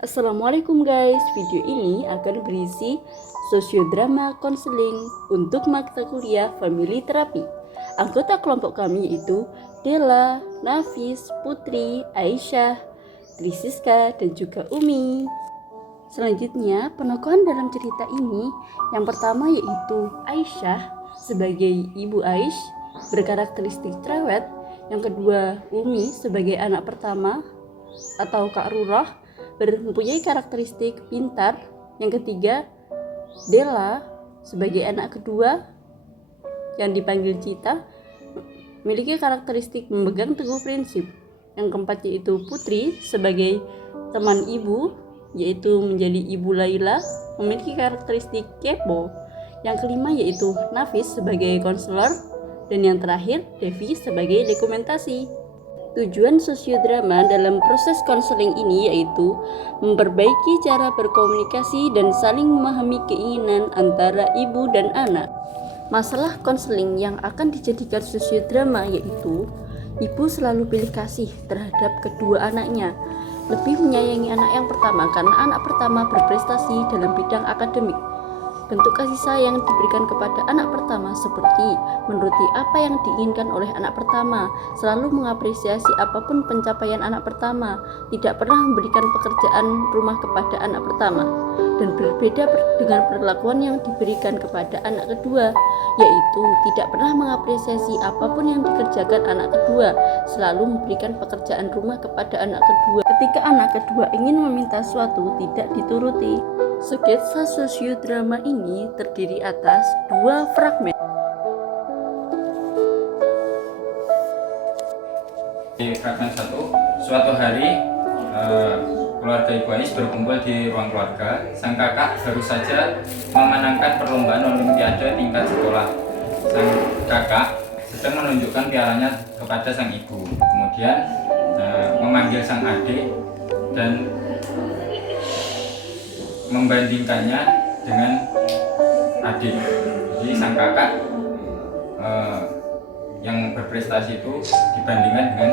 Assalamualaikum guys, video ini akan berisi sosiodrama konseling untuk mata kuliah family terapi. Anggota kelompok kami yaitu Della, Nafis, Putri, Aisyah, Trisiska, dan juga Umi. Selanjutnya, penokohan dalam cerita ini yang pertama yaitu Aisyah sebagai ibu Aish berkarakteristik cerewet. Yang kedua, Umi sebagai anak pertama atau Kak Rurah mempunyai karakteristik pintar. Yang ketiga, Della sebagai anak kedua yang dipanggil Cita memiliki karakteristik memegang teguh prinsip. Yang keempat yaitu Putri sebagai teman ibu, yaitu menjadi ibu Laila, memiliki karakteristik kepo. Yang kelima yaitu Nafis sebagai konselor, dan yang terakhir Devi sebagai dokumentasi. Tujuan sosiodrama dalam proses konseling ini yaitu memperbaiki cara berkomunikasi dan saling memahami keinginan antara ibu dan anak. Masalah konseling yang akan dijadikan sosiodrama yaitu ibu selalu pilih kasih terhadap kedua anaknya, lebih menyayangi anak yang pertama karena anak pertama berprestasi dalam bidang akademik. Bentuk kasih sayang diberikan kepada anak pertama seperti menuruti apa yang diinginkan oleh anak pertama, selalu mengapresiasi apapun pencapaian anak pertama, tidak pernah memberikan pekerjaan rumah kepada anak pertama, dan berbeda dengan perlakuan yang diberikan kepada anak kedua, yaitu tidak pernah mengapresiasi apapun yang dikerjakan anak kedua, selalu memberikan pekerjaan rumah kepada anak kedua. Ketika anak kedua ingin meminta suatu tidak dituruti. Sketsa sosiodrama ini terdiri atas dua fragmen. Di fragmen 1, suatu hari keluarga Ibu Ais berkumpul di ruang keluarga. Sang kakak baru saja memenangkan perlombaan olimpiade tingkat sekolah. Sang kakak sedang menunjukkan pialanya kepada sang ibu, kemudian memanggil sang adik dan membandingkannya dengan adik. Jadi sang kakak yang berprestasi itu dibandingkan dengan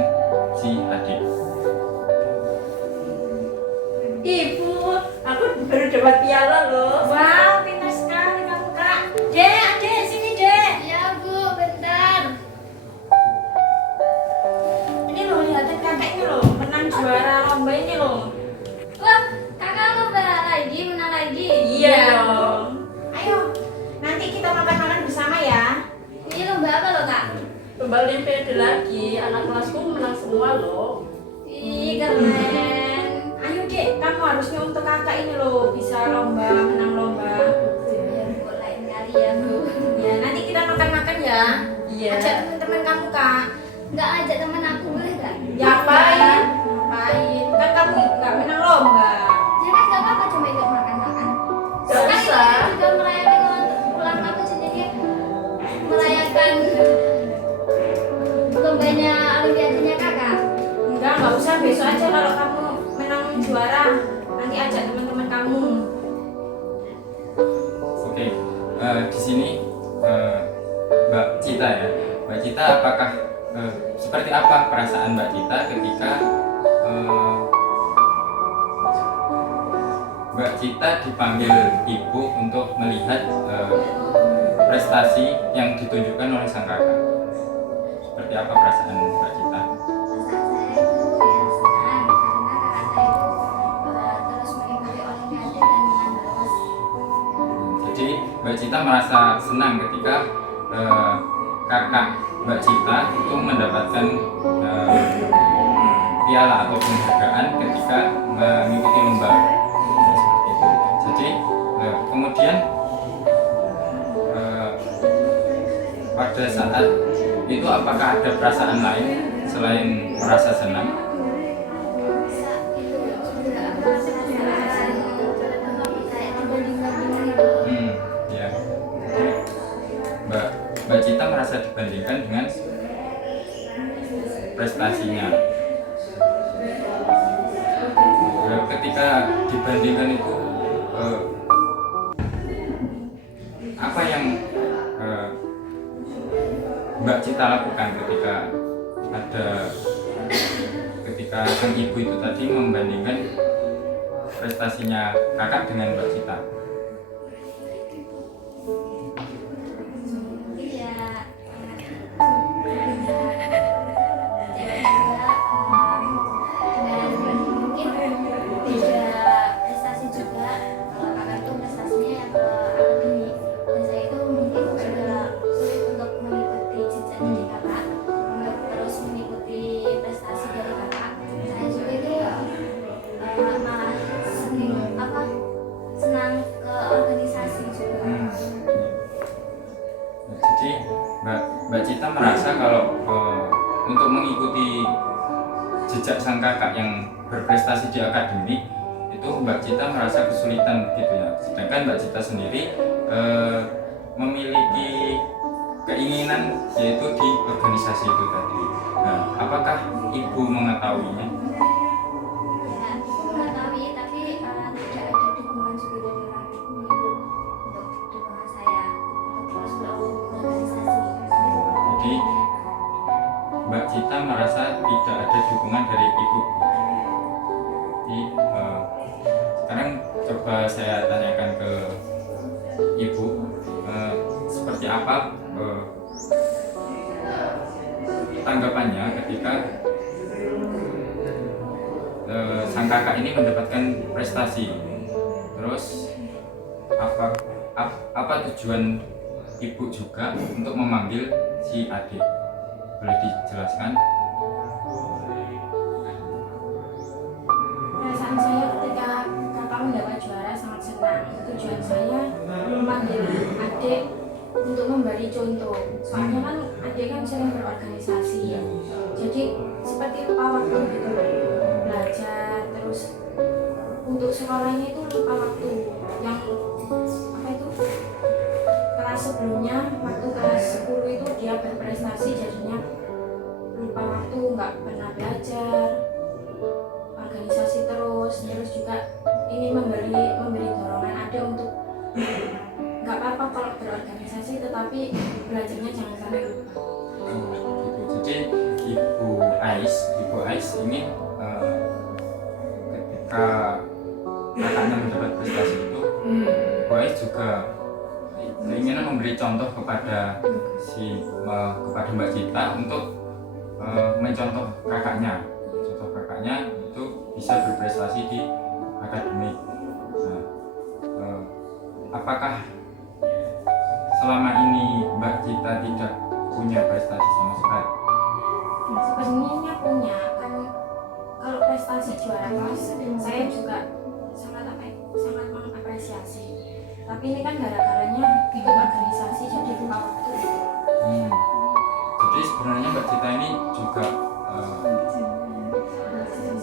si adik. Ibu, aku baru dapat piala loh. Wow, pintar sekali kamu, Kak. Dek, adek, sini, Dek. Ya Bu, bentar. Ini loh, lihatin kakak ini loh, menang juara lomba ini loh. Wah, kakak lomba lagi, menang lagi. Iya dong. Ayo, nanti kita makan-makan bersama ya. Ini lomba apa loh Kak? Lomba olimpiade lagi, anak kelasku menang semua loh. Ih, keren. Ayo, Dek, kamu harusnya untuk kakak ini loh, bisa lomba, menang lomba. Ya Bu, lain kali ya Bu. Ya, nanti kita makan-makan ya. Iya. Ajak teman-teman kamu, Kak. Nggak ajak temen aku boleh nggak? Ya, ngapain? Ngapain? Kan kamu nggak menang lomba. Ya kan nggak apa-apa, cuma ikut makan-makan. Nggak Kan usah. kita juga merayakan ulang tahun sendiri, merayakan lombanya olimpiadenya kakak. Nggak usah, besok aja kalau kamu menang juara. Nanti ajak teman-teman kamu. Oke, di sini Mbak Cita ya. Mbak Cita, apakah seperti apa perasaan Mbak Cita ketika Mbak Cita dipanggil ibu untuk melihat prestasi yang ditunjukkan oleh sang kakak? Seperti apa perasaan Mbak Cita? Perasaan saya itu ya senang karena kakak saya itu terus mengikuti olimpiade dan menang terus. Jadi Mbak Cita merasa senang ketika kakak Mbak Cita itu mendapatkan piala atau penghargaan ketika mengikuti lomba seperti itu. Jadi kemudian pada saat itu apakah ada perasaan lain selain merasa senang? Saat itu juga perasaan kayak dibanding-bandingkan gitu. Ya. Jadi Mbak Cita merasa dibandingkan dengan prestasinya. Ketika dibandingkan itu apa yang Mbak Cita lakukan ketika sang ibu itu tadi membandingkan prestasinya kakak dengan Mbak Cita? Senang ke organisasi juga. Jadi Mbak Cita merasa kalau untuk mengikuti jejak sang kakak yang berprestasi di akademik itu Mbak Cita merasa kesulitan gitu ya. Sedangkan Mbak Cita sendiri memiliki keinginan yaitu di organisasi itu tadi. Nah, apakah ibu mengetahuinya? Ya, aku mengetahui, tapi tidak ada dukungan juga dari orang ibu untuk dukungan saya untuk terus berorganisasi. Jadi Mbak Cita merasa tidak ada dukungan dari ibu. Jadi sekarang coba saya tanyakan ke ibu, seperti apa tanggapannya ketika sang kakak ini mendapatkan prestasi. Terus apa tujuan ibu juga untuk memanggil si adik? Boleh dijelaskan? Perasaan saya ketika kakak mendapat juara sangat senang. Tujuan saya memanggil adik untuk memberi contoh. Soalnya kan adik kan sering berorganisasi. Jadi seperti lupa waktu gitu, belajar terus untuk sekolahnya itu lupa waktu. Yang apa itu? Kelas sebelumnya waktu kelas 10 itu dia berprestasi jadinya lupa waktu, nggak pernah belajar, organisasi terus juga ini memberi dorongan ada untuk nggak apa-apa kalau berorganisasi tetapi belajarnya jangan sampai lupa. Gitu. Jadi Ibu Ais ini ketika kakaknya mendapat prestasi itu, Ibu Ais juga keinginan memberi contoh kepada kepada Mbak Cita untuk mencontoh kakaknya. Contoh kakaknya itu bisa berprestasi di akademik. Nah, apakah selama ini Mbak Cita tidak punya prestasi sama sekali? Sebenarnya punya kan, kalau prestasi juara kelas saya juga sangat mengapresiasi. Tapi ini kan gara-garanya ikut organisasi jadi lupa waktu. Jadi sebenarnya Mbak Cita ini juga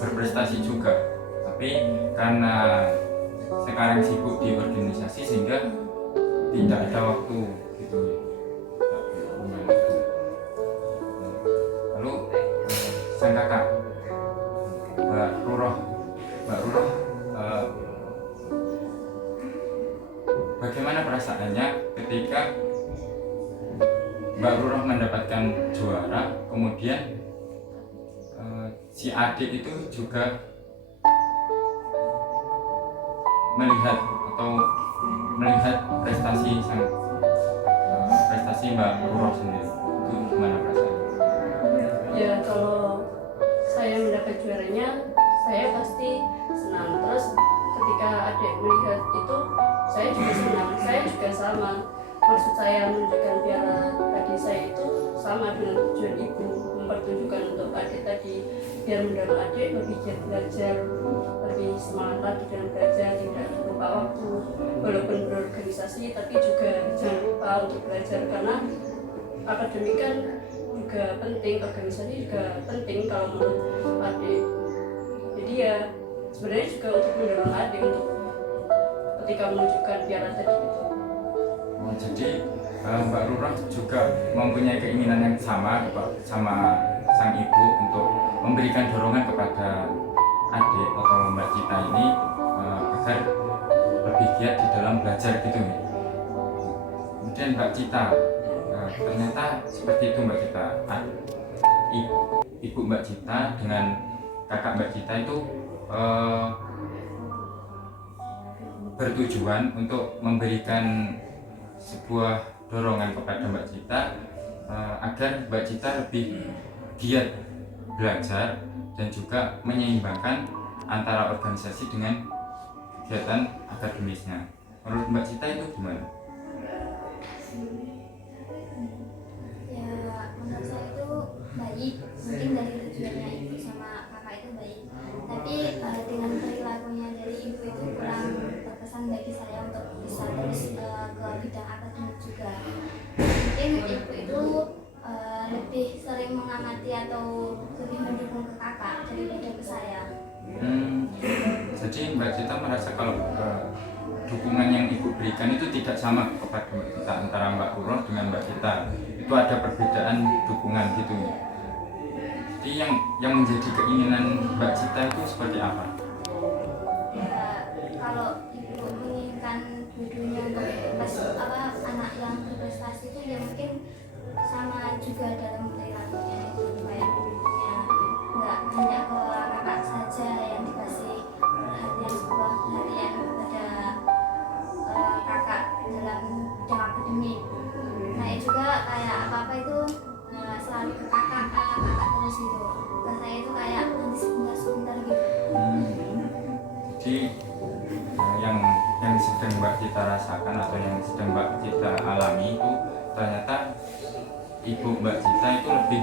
berprestasi juga, tapi karena sekarang sibuk di organisasi sehingga tidak ada waktu gitu. Lalu sang kakak Mbak Ruroh, bagaimana perasaannya ketika Mbak Ruroh mendapatkan juara, kemudian si adik itu juga melihat prestasi Mbak Ruroh sendiri, itu gimana perasaannya? Ya kalau saya mendapat juaranya, saya pasti senang. Terus ketika adik melihat itu, saya juga senang. Saya juga sama. Maksud saya menunjukkan piala adik saya itu sama dengan tujuan ibu, mempertunjukkan untuk adik tadi biar mendorong adik lebih giat belajar, lebih semangat lagi dalam belajar, tidak lupa waktu walaupun berorganisasi, tapi juga jangan lupa untuk belajar karena akademik kan juga penting, organisasi juga penting kalau menurut adik. Jadi ya sebenarnya juga untuk mendorong adik untuk ketika menunjukkan piala tadi itu. Jadi Mbak Ruroh juga mempunyai keinginan yang sama sang ibu untuk memberikan dorongan kepada adik atau Mbak Cita ini agar lebih giat di dalam belajar gitu ya. Kemudian Mbak Cita, ternyata seperti itu Mbak Cita. Ibu Mbak Cita dengan kakak Mbak Cita itu bertujuan untuk memberikan sebuah dorongan kepada Mbak Cita agar Mbak Cita lebih giat belajar dan juga menyeimbangkan antara organisasi dengan kegiatan akademisnya. Menurut Mbak Cita itu gimana? Ya, menurut saya itu baik, mungkin dari tujuannya ibu sama kakak itu baik, tapi dengan perilakunya dari ibu itu kurang berkesan bagi saya untuk bisa terus ke bidang akademik juga. Mungkin ibu itu lebih sering mengamati atau lebih mendukung ke kakak daripada ke saya. Jadi Mbak Cita merasa kalau dukungan yang ibu berikan itu tidak sama kepada Mbak Cita, antara Mbak Rurah dengan Mbak Cita itu ada perbedaan dukungan gitu. Jadi yang menjadi keinginan Mbak Cita itu seperti apa? Ya, kalau ibu menginginkan dua-duanya untuk anak yang berprestasi itu ya mungkin sama juga dalam perilakunya itu, kayak ibunya nggak hanya ke kakak saja yang dikasih perhatian, sebuah perhatian kepada kakak dalam bidang akademik. Nah itu juga kayak apa-apa itu selalu ke kakak terus gitu. Ke saya itu kayak nanti sebentar gitu. Jadi yang sedang Mbak Cita rasakan atau yang sedang Mbak Cita alami itu ternyata ibu Mbak Cita itu lebih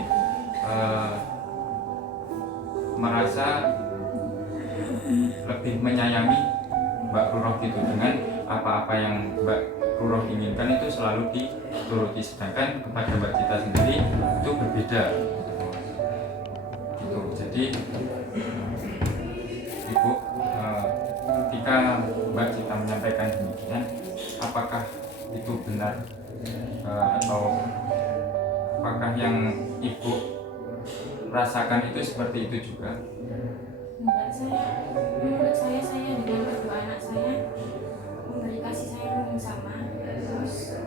merasa lebih menyayangi Mbak Rurah gitu, dengan apa-apa yang Mbak Rurah inginkan itu selalu dituruti, sedangkan kepada Mbak Cita sendiri itu berbeda gitu. Jadi ibu, ketika Mbak Cita menyampaikan demikian, apakah itu benar atau apakah yang ibu rasakan itu seperti itu juga? Menurut saya dengan kedua anak saya memberi kasih sayang yang sama, terus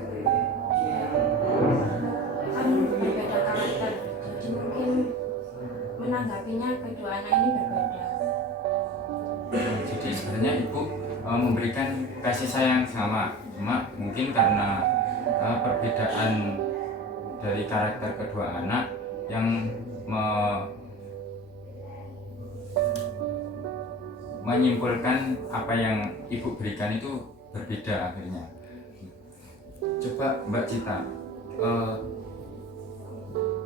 kan berbeda karakter, jadi mungkin menanggapinya kedua anak ini berbeda. Jadi sebenarnya ibu memberikan kasih sayang sama, cuma mungkin karena perbedaan dari karakter kedua anak yang menyimpulkan apa yang ibu berikan itu berbeda akhirnya. Coba Mbak Cita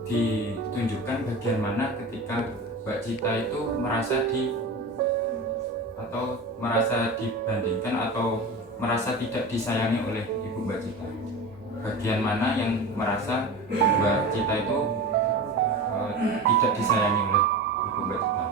ditunjukkan bagian mana ketika Mbak Cita itu merasa dibandingkan atau merasa tidak disayangi oleh ibu Mbak Cita. Bagian mana yang merasa Mbak Cita itu tidak disayangi oleh ibu Mbak Cita?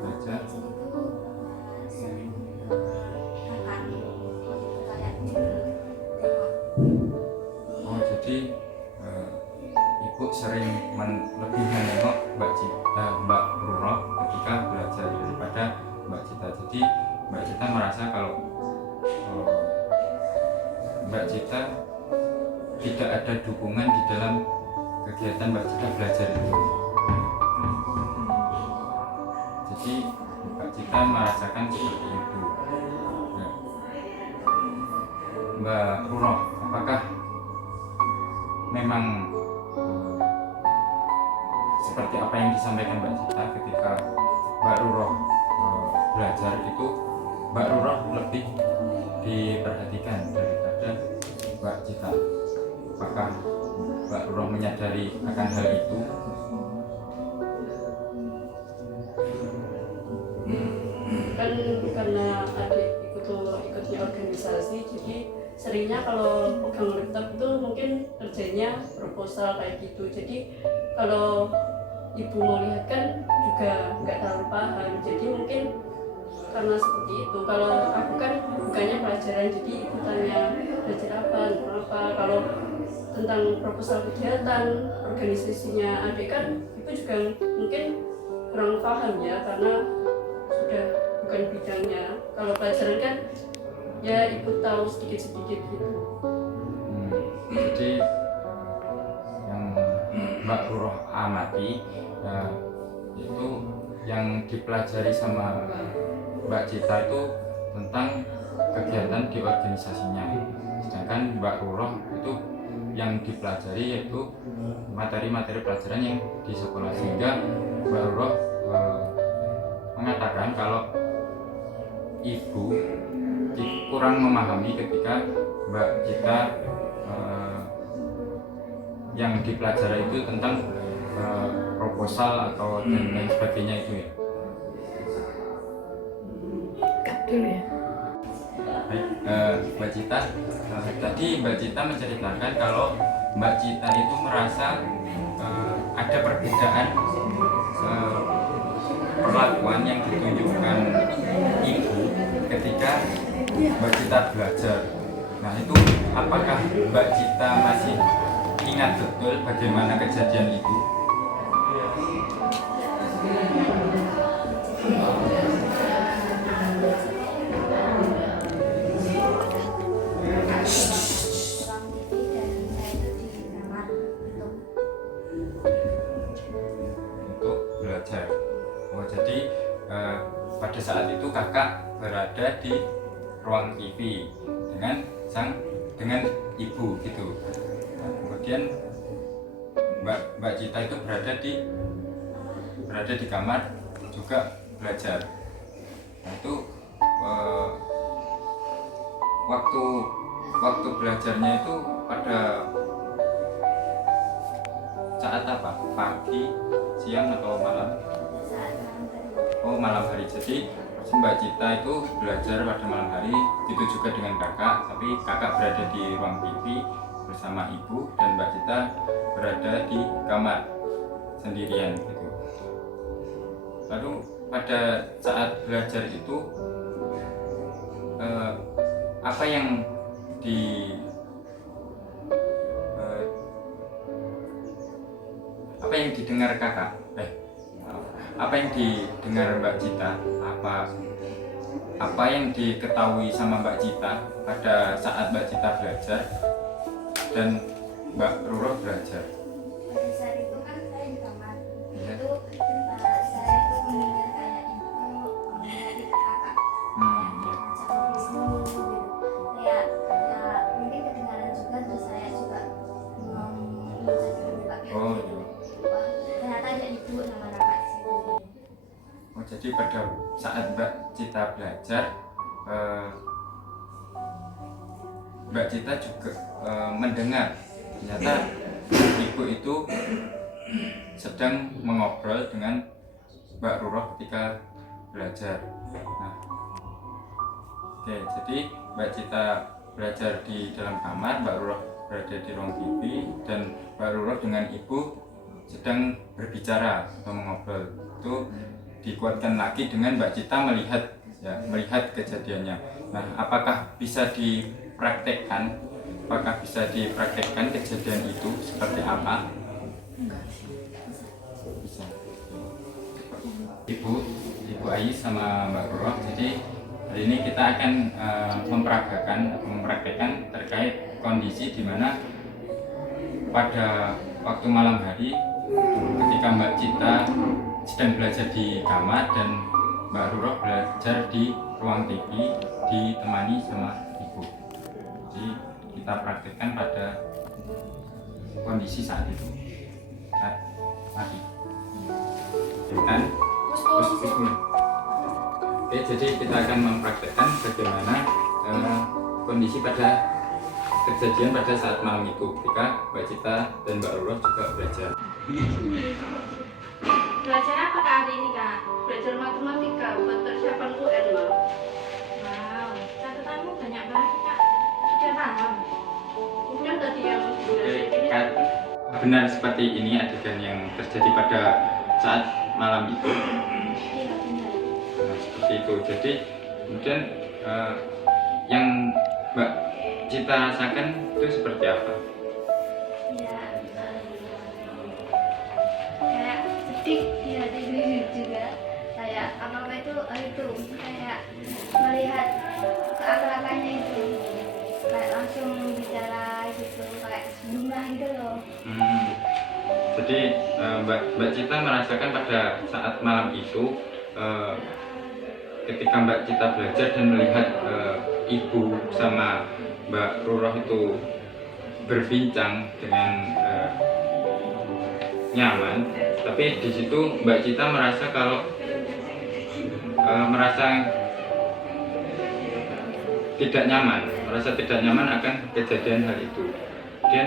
Belajar. Jadi itu sering ke kakak kayak tengok. Oh, jadi ibu sering lebih menengok Mbak Rurah ketika belajar daripada Mbak Cita. Jadi Mbak Cita merasa kalau Mbak Cita tidak ada dukungan di dalam kegiatan Mbak Cita belajar itu. Jadi Mbak Cita merasakan seperti itu. Nah, Mbak Rurah, apakah memang seperti apa yang disampaikan Mbak Cita ketika Mbak Rurah belajar itu, Mbak Rurah lebih diperhatikan daripada Mbak Cita? Apakah Mbak Rurah menyadari akan hal itu? Kan karena adik ikutnya organisasi, jadi seringnya kalau pegang laptop itu mungkin kerjanya proposal kayak gitu. Jadi kalau ibu mau lihat kan juga nggak terlalu paham, jadi mungkin karena seperti itu. Kalau aku kan bukannya pelajaran, jadi ibu tanya belajar apa. Kalau tentang proposal kegiatan organisasinya adik kan ibu juga mungkin kurang paham ya, karena sudah bukan bidangnya. Kalau pelajaran kan ya ikut tahu sedikit-sedikit gitu. Jadi yang Mbak Roroh amati ya, itu yang dipelajari sama Mbak Cita itu tentang kegiatan di organisasinya, sedangkan Mbak Roroh itu yang dipelajari yaitu materi-materi pelajaran yang di sekolah, sehingga Mbak Roroh mengatakan kalau ibu kurang memahami ketika Mbak Cita yang dipelajari itu tentang proposal atau dan lain sebagainya itu ya. Baik, Mbak Cita, tadi Mbak Cita menceritakan kalau Mbak Cita itu merasa ada perbedaan perlakuan yang ditunjukkan ibu ketika Mbak Cita belajar. Nah itu apakah Mbak Cita masih ingat betul bagaimana kejadian itu? Untuk belajar. Oh jadi pada saat itu kakak berada di ruang TV dengan ibu gitu. Nah, kemudian Mbak Cita itu berada di kamar juga belajar. Nah, itu waktu belajarnya itu pada saat apa? Pagi, siang atau malam? Oh malam hari. Jadi Mbak Cita itu belajar pada malam hari, itu juga dengan kakak, tapi kakak berada di ruang TV bersama ibu dan Mbak Cita berada di kamar sendirian gitu. Lalu pada saat belajar itu apa yang didengar kakak? Apa yang didengar Mbak Cita? Apa yang diketahui sama Mbak Cita pada saat Mbak Cita belajar dan Mbak Roroh belajar? Pada saat itu kan saya di kamar. Ya. Itu saya itu mendengar kayak ibu dari kakak Ya. ngajak ngobrol gitu. Kayak mungkin kedengaran juga, terus saya juga mengucapkan Oh iya. ternyata ada ibu sama kakak di situ. Oh, jadi pada saat Mbak Cita belajar, Mbak Cita juga mendengar ternyata ibu itu sedang mengobrol dengan Mbak Roroh ketika belajar. Nah, oke, jadi Mbak Cita belajar di dalam kamar, Mbak Roroh berada di ruang TV, dan Mbak Roroh dengan ibu sedang berbicara atau mengobrol. Itu dikuatkan lagi dengan Mbak Cita melihat kejadiannya. Nah, apakah bisa dipraktekkan kejadian itu seperti apa? Bisa. Ibu Ayi sama Mbak Roroh, jadi hari ini kita akan mempraktekkan terkait kondisi di mana pada waktu malam hari ketika Mbak Cita sedang belajar di kamar dan Mbak Roroh belajar di ruang TV ditemani sama ibu. Jadi kita praktekkan pada kondisi saat itu. Mati. Kan? Oke, jadi kita akan mempraktekkan bagaimana kondisi pada kejadian pada saat malam itu ketika Mbak Cita dan Mbak Roroh juga belajar. Belajar apa Kak hari ini Kak? Belajar matematika buat persiapan UN, Mbak. Wow, catatanmu banyak banget Kak. Sudah paham? Kan tadi yang Kan benar seperti ini adegan yang terjadi pada saat malam itu. Iya benar. Nah, seperti itu. Jadi kemudian yang Mbak Cita rasakan itu seperti apa? Ya, kayak sedih di hati juga. Kayak apa itu kayak melihat keakrabannya itu kayak langsung bicara gitu kayak bunga gitu loh. Jadi Mbak Cita merasakan pada saat malam itu ketika Mbak Cita belajar dan melihat Ibu sama Mbak Roroh itu berbincang dengan nyaman, tapi di situ Mbak Cita merasa kalau merasa tidak nyaman akan kejadian hal itu. Dan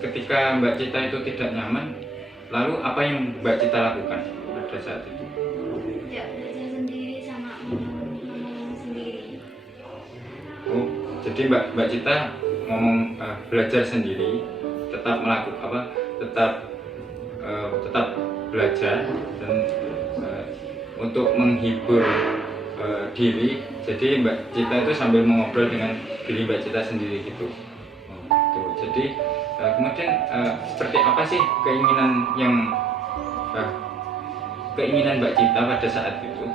ketika Mbak Cita itu tidak nyaman, lalu apa yang Mbak Cita lakukan pada saat itu? Ya belajar sendiri sama ngomong sendiri. Oh, jadi Mbak Cita ngomong belajar sendiri, tetap melakukan tetap belajar dan untuk menghibur diri. Jadi Mbak Cita itu sambil mengobrol dengan diri Mbak Cita sendiri gitu. Jadi kemudian seperti apa sih keinginan Mbak Cita pada saat itu?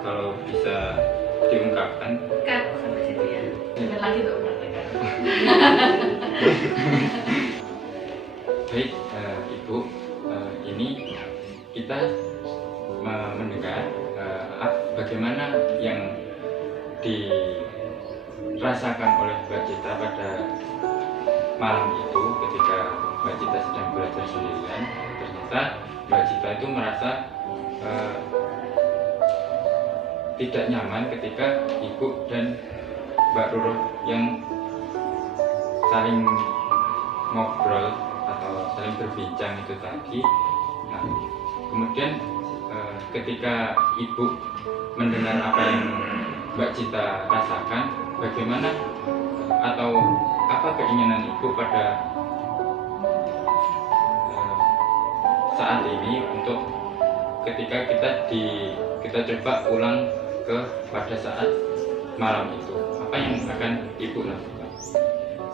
Kalau bisa diungkapkan. Cut sampai situ ya. Jangan lagi untuk praktekkan. Baik, Ibu, ini kita mendengar bagaimana yang dirasakan oleh Mbak Cita pada malam itu ketika Mbak Cita sedang belajar sendirian. Ternyata Mbak Cita itu merasa tidak nyaman ketika Ibu dan Mbak Roroh yang saling ngobrol atau saling berbincang itu tadi. Nah, kemudian ketika Ibu mendengar apa yang Mbak Cita rasakan, bagaimana atau apa keinginan Ibu pada saat ini untuk ketika kita coba ulang pada saat malam itu, apa yang akan Ibu lakukan?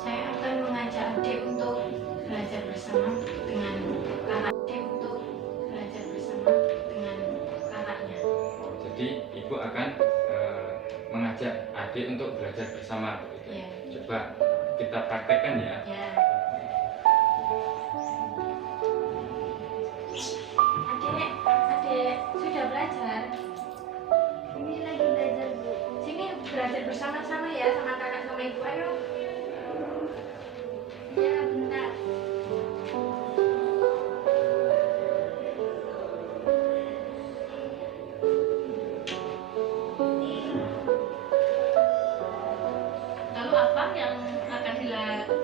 Saya akan mengajak adik untuk belajar bersama dengan kakaknya Jadi Ibu akan mengajak adik untuk belajar bersama begitu. Ya. Coba kita praktekkan ya. Ya. Adik sudah belajar. Ini lagi belajar Bu. Sini belajar bersama-sama ya sama kakak sama ibu. Ayo. Ya bentar. Lalu apa yang akan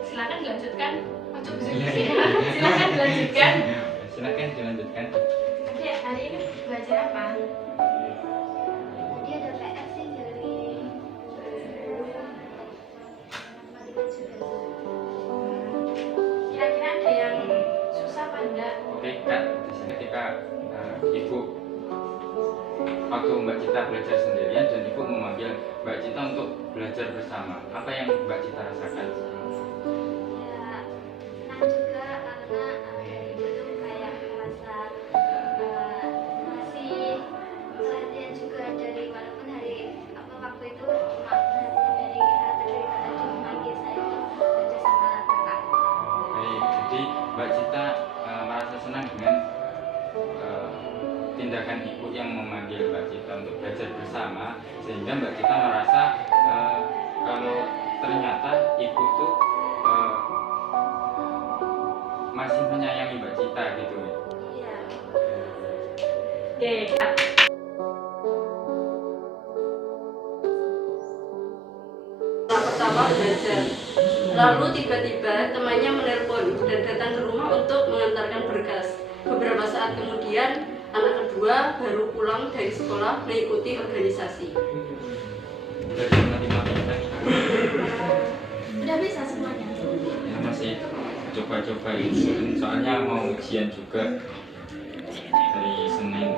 silakan dilanjutkan. Masuk bisa silakan dilanjutkan. Silakan dilanjutkan. Adik hari ini belajar apa? Dia ada PR sih dari matematika juga. Kira-kira ada yang susah apa enggak? Oke Kak, di sini ketika Ibu waktu Mbak Cita belajar sendirian dan Ibu memanggil Mbak Cita untuk belajar bersama, apa yang Mbak Cita rasakan? Ya senang juga karena dari dulu kayak merasa masih perhatian juga dari walaupun hari waktu itu cuma perhatian dari tadi memanggil saya untuk belajar sama kakak. Baik, jadi Mbak Cita merasa senang dengan tindakan Ibu yang memanggil Mbak Cita untuk belajar bersama, sehingga Mbak Cita merasa kalau ternyata Ibu tuh masih menyayangi Mbak Cita gitu. Iya. Oke. Pertama belajar. Lalu tiba-tiba temannya menelpon dan datang ke rumah untuk mengantarkan berkas. Beberapa saat kemudian, anak kedua baru pulang dari sekolah mengikuti organisasi. Belajar matematika Udah bisa semuanya. ya masih coba-coba itu, soalnya mau ujian juga hari Senin.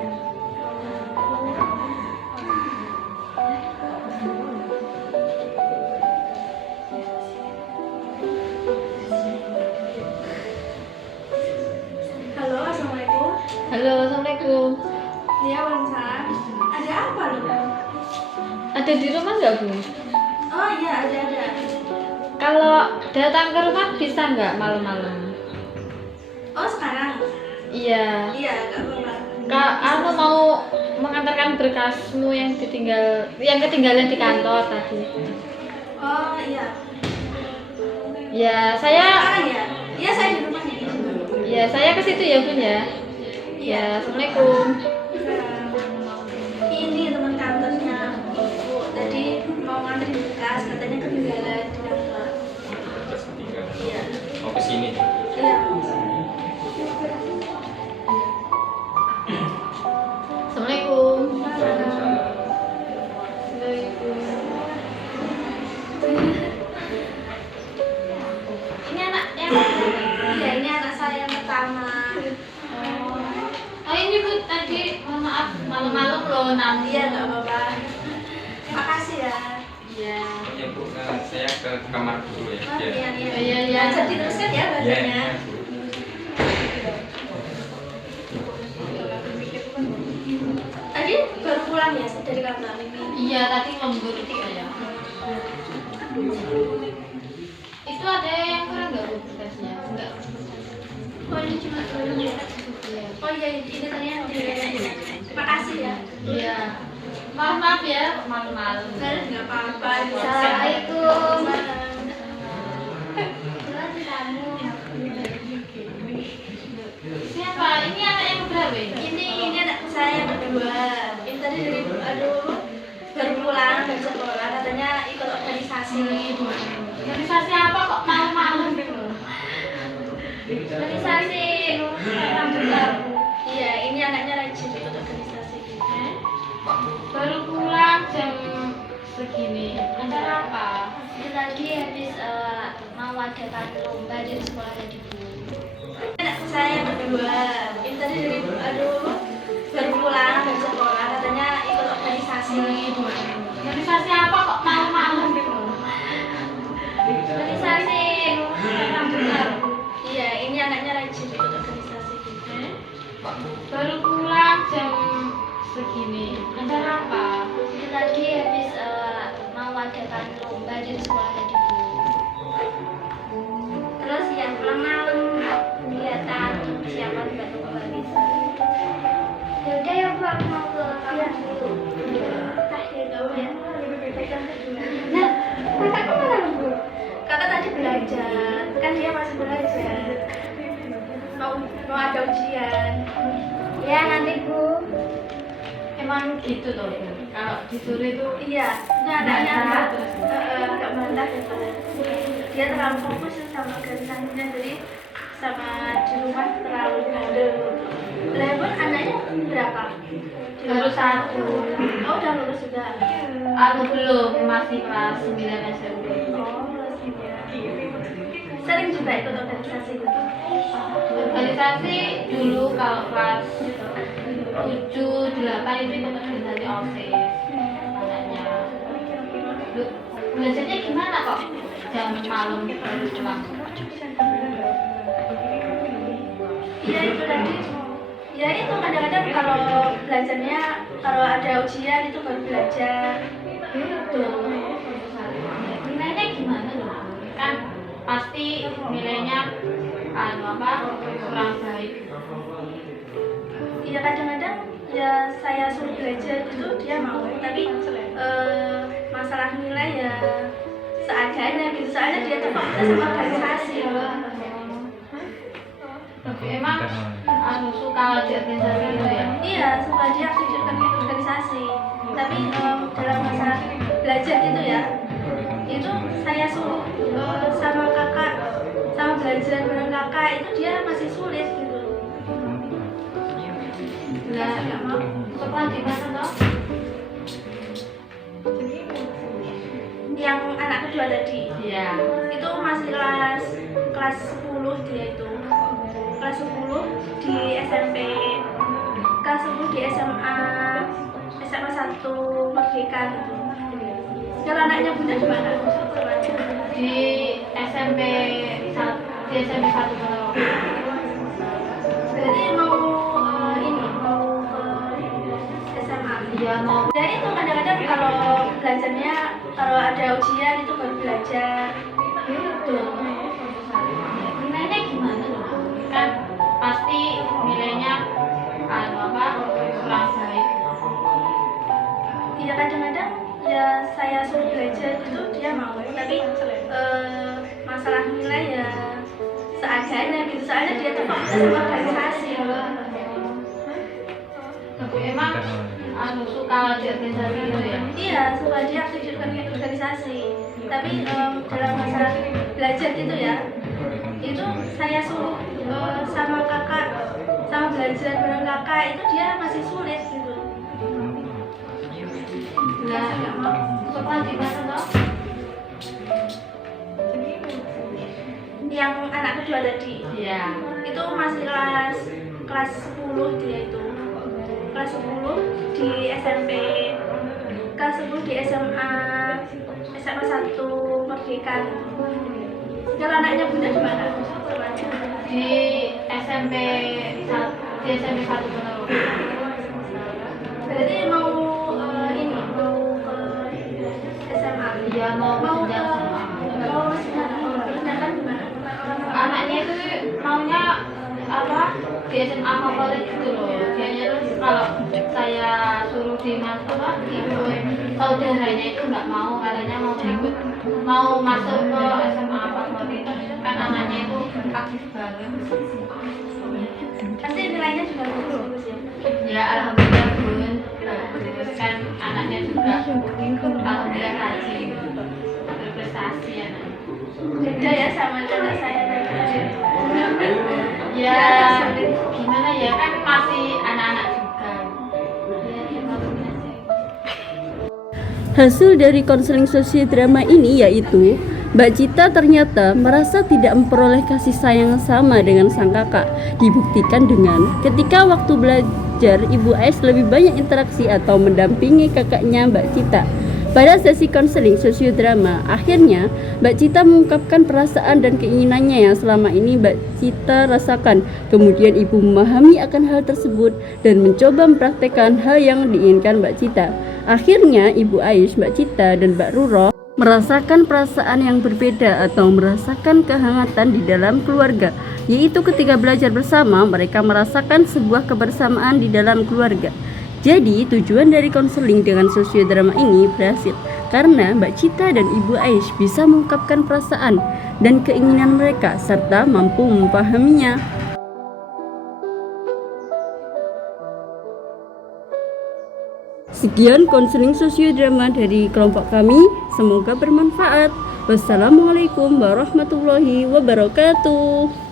Halo, assalamualaikum. Halo, assalamualaikum. Iya, Wansa. Ada di rumah nggak Bu? Oh iya, ada. Kalau datang ke rumah bisa nggak malam-malam? Oh sekarang? Iya. Iya, nggak apa-apa. Kak, aku mau mengantarkan berkasmu yang ketinggalan di kantor tadi. Oh iya. Ya, saya Sekarang ya? Iya, saya di rumah nih. ya saya ke situ ya Bun ya. Ya, Assalamualaikum. Ini teman kantornya Ibu. Tadi mau ngantri berkas, katanya ketinggalan di kantor. Iya. Mau ke sini. Iya. Assalamualaikum. Waalaikumsalam. Ini anak yang iya, ini anak saya yang pertama. Oh ini Bu, tadi mohon maaf malam-malam loh namun. Iya, nggak apa-apa. Makasih ya. Iya. Ya Bu, saya ke kamar dulu ya. Oh, iya, iya. Iya, iya. Bisa diteruskan ya belajarnya. Iya, Bu. Tadi baru pulang ya dari kantor. Iya, tadi lembur saya. Itu ada yang kurang nggak Bu berkasnya? Enggak. Oh ini cuma dulu ya. Oh iya, ini tadi yang makasih ya. Iya. Maaf ya malam-malam. Nggak apa-apa. Assalamualaikum. Siapa? Ini anak yang berapa ini? Ini anak saya yang kedua. Ini tadi dari baru pulang dari sekolah, katanya ikut organisasi. Organisasi apa kok malam-malam? Organisasi alhamdulillah. Iya, ini anaknya rajin ikut organisasi. Baru pulang jam segini. Acara apa? Itu tadi habis mau adakan lomba di sekolah tadi Bu. Anak saya yang kedua. Ini tadi dari baru pulang dari sekolah, katanya ikut organisasi. Organisasi apa kok malam-malam? Organisasi alhamdulillah. Iya, ini anaknya rajin ikut organisasi. Baru pulang jam segini. Acara apa? Itu tadi habis mau adakan lomba di sekolah tadi Bu. Terus ya pulang malam kegiatan persiapan buat lomba gitu. Ya udah ya Bu, aku mau ke kamar dulu. Akhir gaul ya. Nah, kakakku mana Bu? Kakak tadi belajar, kan dia masih belajar. Mau ada ujian. Ya nanti Bu. Emang gitu loh Bu. Kalau disuruh itu Iya, ini anaknya Bantah agak terus. agak bantah gitu. Dia terlalu fokus sama organisasinya, jadi sama di rumah terlalu bandel. Lah pun anaknya berapa? baru satu. Oh udah lulus juga. Aku belum, masih kelas 9 SMP. Oh lulus ya. Sering juga ikut organisasi gitu. Organisasi dulu kalau kelas 7, 8 itu ikut organisasi OSIS. Makanya belajarnya gimana kok? Jam malam baru pulang. Iya itu tadi. Ya itu kadang-kadang kalau belajarnya kalau ada ujian itu baru belajar. Gitu. Nilainya gimana loh? Kan pasti nilainya kurang baik. Iya kadang-kadang ya saya suruh belajar gitu dia mau, tapi masalah nilai ya seadanya gitu, soalnya dia tuh fokus sama organisasi. Tapi emang aku suka di organisasi itu ya. Iya suka dia aktif di organisasi, tapi dalam masalah belajar gitu ya itu saya suruh sama kakak sama belajar bareng kakak itu dia masih sulit gitu. Lah, sekolah di mana toh? Yang anak kedua tadi Iya. itu masih kelas 10, dia itu kelas 10 di SMP, kelas 10 di SMA 1 Merdeka gitu. Kalau anaknya Bunda di mana? Di SMP 1 Pondok. Berarti mau ini mau ke SMA. Iya mau. Dan itu kadang-kadang kalau belajarnya kalau ada ujian itu baru belajar gitu. Nilainya gimana loh? Kan pasti nilainya kurang baik. Ya kadang-kadang ya saya suruh belajar itu dia mau, tapi masalah nilai ya seadanya gitu, soalnya dia tuh fokus sama organisasi. Tapi emang suka di organisasi gitu ya? Iya, suka dia aktif di organisasi, tapi dalam masalah belajar gitu ya, itu saya suruh sama kakak, sama belajar bareng kakak itu dia masih sulit gitu. Lah, sekolah di mana toh? Yang anak kedua tadi, Iya. itu masih kelas 10 dia itu. Kelas 10 di SMP, kelas 10 di SMA 1 Merdeka. Kalau anaknya Bunda di mana? Di SMP 1 Pondok. Berarti mau ini mau ke SMA. Iya, mau jenjang SMA. Mau sedangkan di mana? Anaknya itu maunya di SMA favorit gitu loh. Kayaknya tuh kalau saya suruh di saudaranya itu nggak mau, katanya mau masuk ke SMA favorit. Kan anaknya itu aktif banget. Pasti nilainya juga bagus ya. Ya alhamdulillah Bun, kan anaknya juga alhamdulillah rajin, berprestasi anaknya. Beda ya sama anak saya tadi. Ya gimana ya, kan masih anak-anak juga. Ya kita punya aja. Hasil dari konseling sosiodrama ini yaitu Mbak Cita ternyata merasa tidak memperoleh kasih sayang yang sama dengan sang kakak. Dibuktikan dengan ketika waktu belajar Ibu Ais lebih banyak interaksi atau mendampingi kakaknya Mbak Cita. Pada sesi konseling sosiodrama, akhirnya Mbak Cita mengungkapkan perasaan dan keinginannya yang selama ini Mbak Cita rasakan. Kemudian ibu memahami akan hal tersebut dan mencoba mempraktekkan hal yang diinginkan Mbak Cita. Akhirnya Ibu Ais, Mbak Cita, dan Mbak Ruro merasakan perasaan yang berbeda atau merasakan kehangatan di dalam keluarga, yaitu ketika belajar bersama mereka merasakan sebuah kebersamaan di dalam keluarga. Jadi tujuan dari konseling dengan sosiodrama ini berhasil karena Mbak Cita dan Ibu Ais bisa mengungkapkan perasaan dan keinginan mereka serta mampu memahaminya. Sekian konseling sosiodrama dari kelompok kami, semoga bermanfaat. Wassalamualaikum warahmatullahi wabarakatuh.